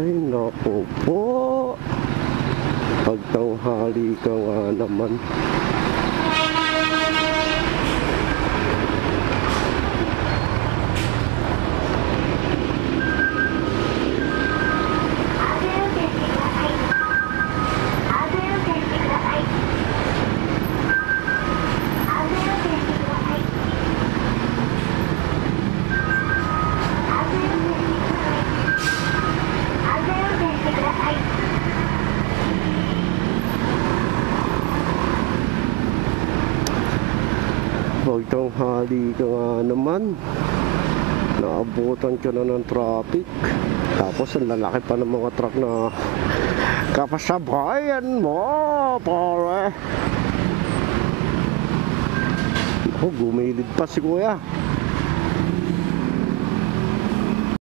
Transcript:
Ay, naku po. Pagtanghali ka nga naman. Pagtanghali ka nga naman, naabutan ka na ng traffic. Tapos ang lalaki pa ng mga truck na kapasabayan mo, pare. Gumilid pa si kuya.